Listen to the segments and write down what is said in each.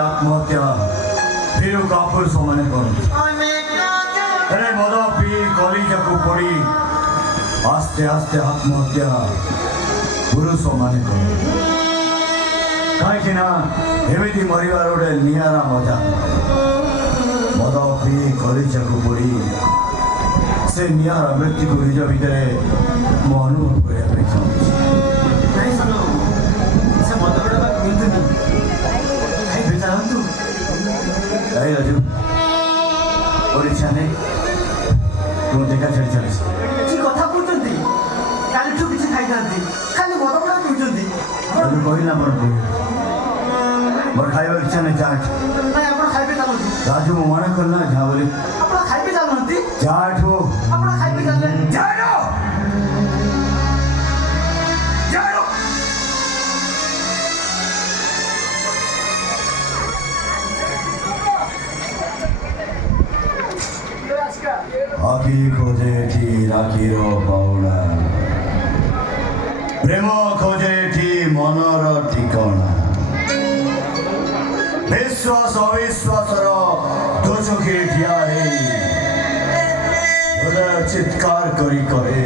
आत्महत्या फिर कापुर समाने कलिजा को पड़ी आस्ते आस्ते आत्महत्या पुरुष माने कहीं एमती मरवार गोटे निरा मजा मद पी कलिजा को पड़ी से निरा व्यक्ति को निज भितर मो अनुभव करने राजू और इच्छा नहीं तुम देखा छाड़ी चली कथा कहते काली किसी खाई था खाली मद पड़ा पीछे कहला मोर खाइबा इच्छा नहीं चाट खाइबे चलते राजू मो मना करना जा बोले खाइबे चलते चाट हो खाइबे चलते आखी खोजे थी राखीर पाउना प्रेम खोजे थी मनर ठिकाना विश्वास अविश्वासर दोचोखे ठिया हृदय चित्कार करी कहे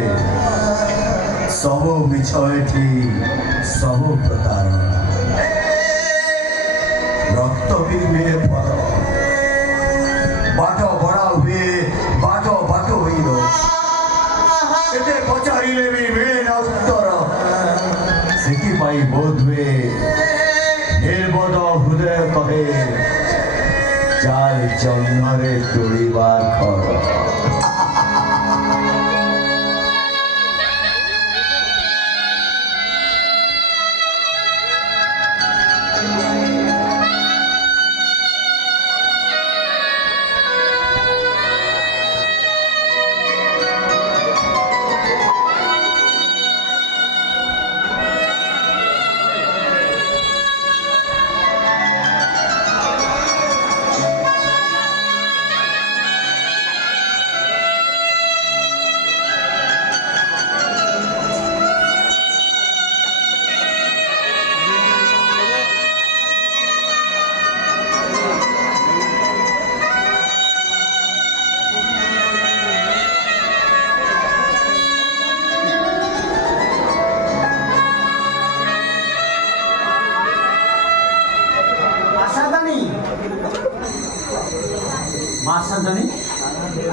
सब मिछ एठी सब प्रतारणा रक्त भी हुए फल बाट बड़ा हुए बाट बाट हुई पचारे भी मिले ना उत्तर से बोध हुए निर्बोध हृदय कहे चाल जन्मरे तोड़वा घर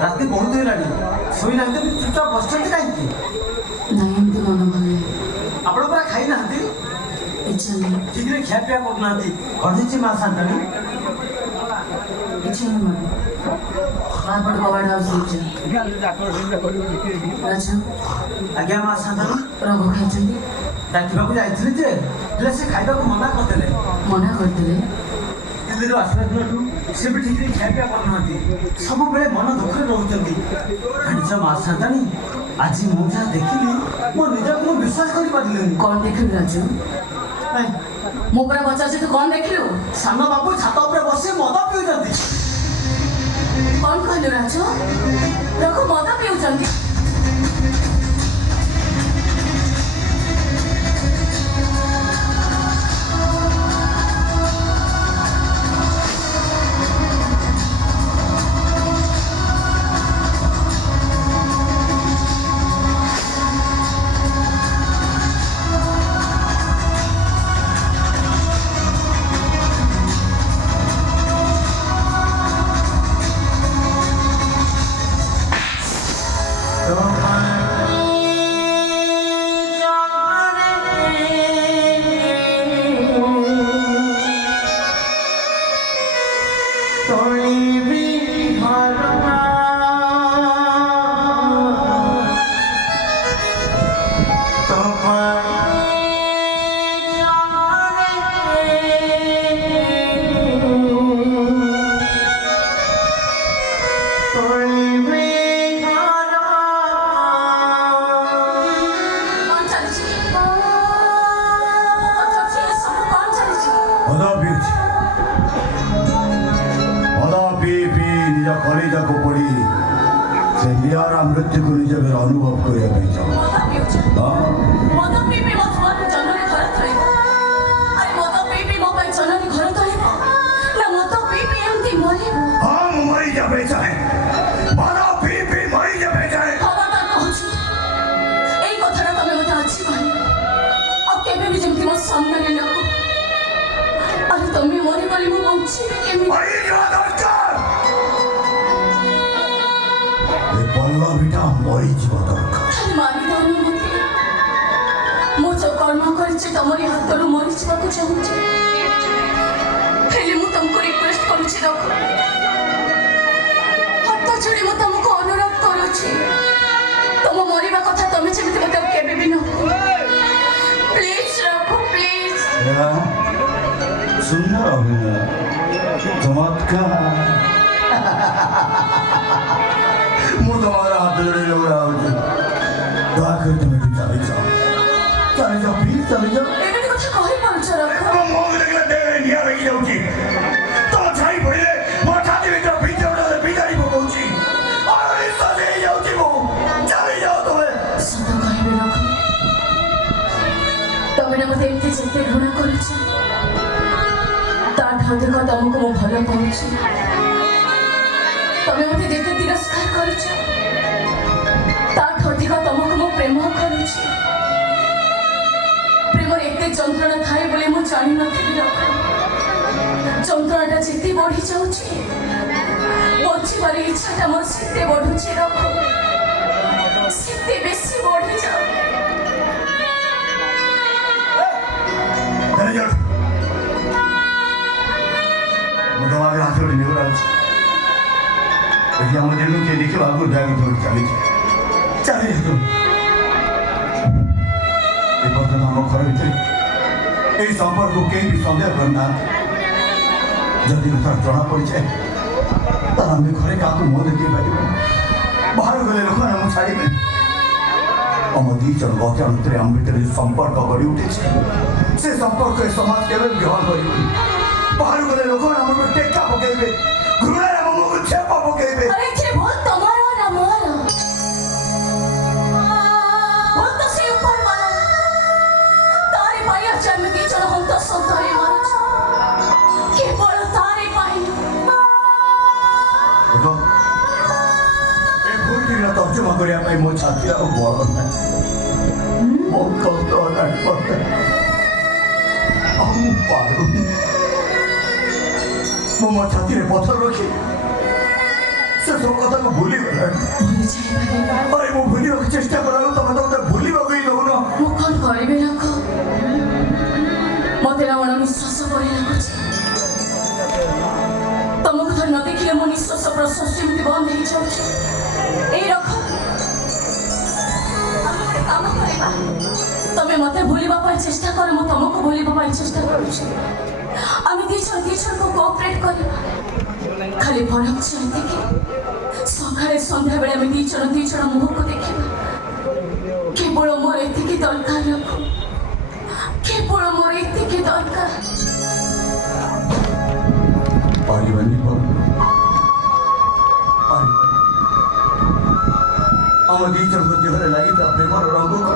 रास्ते बहुत ही शोई ना चुपचाप बस कहीं आप खाई ना ठीक है खिया पिया करना करदे माँ शांतानी आज्ञा माँ शांतानी डाकवा जाइए से खाइबा मना करदे आसला दिन से भी ठीक खिया पिया करना सब बेले मन दुखे रोच माँ शांतानी आज मुझे देखिली मो निज को विश्वास कर कौन देख राजू मो पूरा पचार तू कौन देख सान बाबू छात बस मद पीउं कौन कहलु राजू रघु मद पीउं ମଦ ପିଉଛି ମଦ ପିଇ ପିଇ ନିଜ କଲିଜାକୁ ପୋଡ଼ି ସେ ନିଆରା ମୃତ୍ୟୁକୁ ନିଜ ଉପରେ ଅନୁଭବ କରିବା ପାଇଁ ଚାହୁଁ ମଦ ପିଉଛ ହଁ ମଦ ପିଇ ପିଇ ମୋ ଛୁଆକୁ ଜନନୀ ଘର ତଳିବ ଆରେ ମଦ ପିଇ ପିଇ ମୋ ପାଇଁ ଜନନୀ ଘର ତଳିବ ନା ମଦ ପିଇ ପିଇ ଏମିତି ମରିବ ହଁ ମୁଁ ମରିଯିବା ପାଇଁ ଚାହେଁ ମଦ ପିଇ ପିଇ ମରିଯିବା ପାଇଁ ଚାହେଁ ଖବରଦାର କହୁଛି ଏଇ କଥାଟା ତମେ ମୋତେ ଆଜି କହିବ ଆଉ କେବେ ବି ଯେମିତି ମୋ ସାମ୍ନାରେ ନ କୁହ ଆରେ ତମେ ମରିଗଲେ ମୁଁ ବଞ୍ଚିବି କେମିତି ମରିଯିବା ଦରକାର ଏ ପଲ୍ଲବୀଟା ମରିଯିବା ଦରକାର ଖାଲି ମାରିଦଉନି ମୋତେ ମୁଁ ଯୋଉ କର୍ମ କରିଛି ତମରି ହାତରୁ ମରିଯିବାକୁ ଚାହୁଁଛି ହେଲେ ମୁଁ ତମକୁ ରିକ୍ୱେଷ୍ଟ କରୁଛି ରଖ ହାତ ଯୋଡ଼ି ମୁଁ ତମକୁ ଅନୁରୋଧ କରୁଛି ତମ ମରିବା କଥା ତମେ ଯେମିତି ମୋତେ ଆଉ କେବେ ବି ନ ପ୍ଲିଜ ରଖ ପ୍ଲିଜ ଏହା ସୁନ୍ଦର ଅଭିନୟ ଚମତ୍କାର ମୁଁ ତମର ହାତ ଯୋଡ଼ି ଲୋଡ଼ା ହଉଛି ଦୟାକରି ତୁମେ ଏଠି ଚାଲିଯାଅ ପ୍ଲିଜ ଚାଲିଯାଅ ଏମିତି କଥା କହିପାରୁଛ ରଖ ମୋ ଦେଖିଲେ ଦେହରେ ନିଆଁ ଲାଗିଯାଉଛି ତମ ଛାଇ ପଡ଼ିଲେ ମୋ ଛାତି ଭିତରେ ବିଜାରି ପକଉଛି ନିଶ୍ୱାସ ହେଇଯାଉଛି ମୁଁ ଚାଲିଯାଅ ତୁମେ ସତ କହିବି ରଖ ତମେ ନା ମୋତେ ଏମିତି ଯେତେ ଘୃଣା କରୁଛ ତାଠୁ ଅଧିକ ତମକୁ ମୁଁ ଭଲ ପାଉଛି ତମେ ମୋତେ ଯେତେ ତିରସ୍କାର କରୁଛ ତାଠୁ ଅଧିକ ତମକୁ ମୁଁ ପ୍ରେମ କରୁଛି ପ୍ରେମରେ ଏତେ ଯନ୍ତ୍ରଣା ଥାଏ ବୋଲି ମୁଁ ଜାଣିନଥିଲି ରଖ ଯନ୍ତ୍ରଣାଟା ଯେତେ ବଢ଼ି ଯାଉଛି ବଞ୍ଚିବାର ଇଚ୍ଛାଟା ମୋର ସେତେ ବଢ଼ୁଛି ରଖ ସେତେ ବେଶୀ ବଢ଼ିଯାଉ ଚାଲିଯାଅ ମୁଁ ତମ ଆଗରେ ହାତ ଯୋଡ଼ି ନିଗୁଡ଼ା ଅଛି ଏଠି ଆମ ଯେନୁ କିଏ ଦେଖିବା ଆଗରୁ ବ୍ୟାଗ ଧରି ଚାଲିଛି ଚାଲିଯାଉ ଏପର୍ଯ୍ୟନ୍ତ ଆମ ଘର ଭିତରେ ଏହି ସମ୍ପର୍କକୁ କେହି ବି ସନ୍ଦେହ କରିନାହାନ୍ତି ଯଦି ତାର ଜଣାପଡ଼ିଯାଏ ତାହେଲେ ଆମେ ଘରେ କାହାକୁ ମୁହଁ ଦେଖେଇ ପାରିବୁ ବାହାରକୁ ଗଲେ ଲୋକମାନେ ଆମକୁ ଛାଡ଼ିବେ ଆମ ଦୁଇ ଜଣଙ୍କ ଅଚାନ ଭିତରେ ଆମ ଭିତରେ ଯେଉଁ ସମ୍ପର୍କ ଗଢ଼ି ଉଠିଛି ସେ ସମ୍ପର୍କ ଏ ସମାଜ କେବେ ଗ୍ରହଣ କରିବନି ବାହାରକୁ ଗଲେ ଲୋକମାନେ ଆମକୁ ଟେକା ପକେଇବେ ଘୃଣାରେ ଆମକୁ ଛେପ ପକେଇବେ अरे एथिरे भूल तुम्हारा ना मोर भूल तो से ऊपर वाला तारे पाया जन्म दी चलो हम तो संतारे मारो के बोलो तारे पाई देखो ए भूलটিকে তর্জমা করে আমি ମୋ ଛାତିରେ ଆଉ ବଳ ନାହିଁ ବହୁତ କଷ୍ଟ ହେଲାଣି ମୋତେ ଆଉ ମୁଁ ପାରୁନି ମୁଁ ମୋ ଛାତିରେ ପଥର ରଖି ସେ ସବୁ କଥାକୁ ଭୁଲିଗଲାଣି भूल जाए ଆରେ ମୁଁ ଭୁଲିବାକୁ ଚେଷ୍ଟା କଲାକୁ ତମେ ତ ମୋତେ ଭୁଲିବାକୁ ହିଁ ଦେଉନ ମୁଁ କ'ଣ କରିବି ରଖ ମୋତେ ନା ଅଣନିଶ୍ୱାସ ଭଳି ଲାଗୁଛି ତମକୁ ଥରେ ନ ଦେଖିଲେ ମୋ ନିଶ୍ୱାସ ପ୍ରଶ୍ୱାସ ଯେମିତି ବନ୍ଦ ହେଇଯାଉଛି ଏଇ ରଖ ଆମେ ଗୋଟେ କାମ କରିବା ତମେ ମୋତେ ଭୁଲିବା ପାଇଁ ଚେଷ୍ଟା କର ମୁଁ ତମକୁ ଭୁଲିବା ପାଇଁ ଚେଷ୍ଟା କରୁଛି ଆମେ ଦି ଜଣକୁ କୋଅପରେଟ୍ କରିବା ଖାଲି ଫରକ ଅଛି ଏତିକି ସକାଳେ ସନ୍ଧ୍ୟାବେଳେ ଆମେ ଦି ଜଣ ମୁହଁକୁ ଦେଖିବା କେବଳ ମୋର ଏତିକି ଦରକାର ରଖ କେବଳ ମୋର ଏତିକି ଦରକାର ପାରିବାନି ଆମ ଦୁଇ ଜଣଙ୍କ ଦେହରେ ଲାଗିଥିବା ପ୍ରେମର ରଙ୍ଗକୁ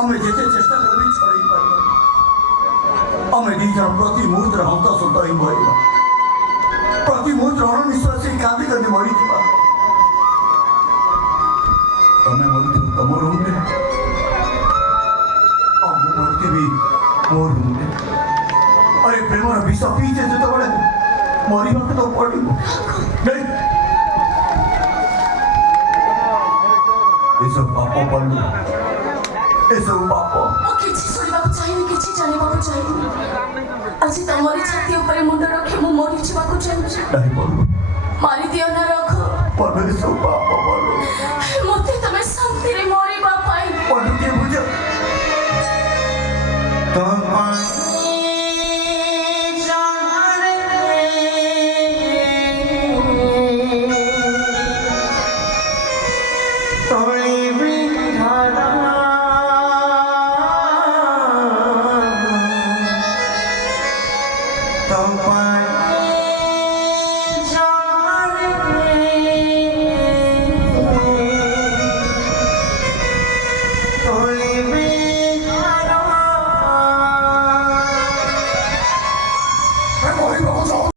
ଆମେ ଯେତେ ଚେଷ୍ଟା କଲେ ବି ଛଡ଼େଇ ପାରିବାନି ଆମେ ଦୁଇ ଜଣ ପ୍ରତି ମୁହୂର୍ତ୍ତରେ ହନ୍ତସନ୍ତ ହୋଇ ମରିବା ପ୍ରତି ମୁହୂର୍ତ୍ତରେ ଅଣନିଶ୍ୱାସ ହେଇ କାନ୍ଦି କାନ୍ଦି ମରିଯିବା ତମେ ମରୁଥିବ ତମ ରୁମ୍ରେ ମୁଁ ମରୁଥିବି ମୋ ରୁମ୍ରେ अरे प्रेमर विष पीछे ଯେତେବେଳେ ମରିବାକୁ ତ ପଡ଼ିବ ଏସବୁ ପାପ ପଡୁ ଏସବୁ ପାପ ମୁଁ କିଛି ଶୁଣିବାକୁ ଚାହିଁନି କିଛି ଜାଣିବାକୁ ଚାହିଁନି ଆଜି ତମରି ଛାତି ଉପରେ ମୁଣ୍ଡ ରଖି ମୁଁ ମରିଯିବାକୁ ଚାହୁଁଛି ନାହିଁ ପଡୁ ମାରିଦିଅ ନା ରଖ ପଡୁ ଏସବୁ ପାପ ପଡୁ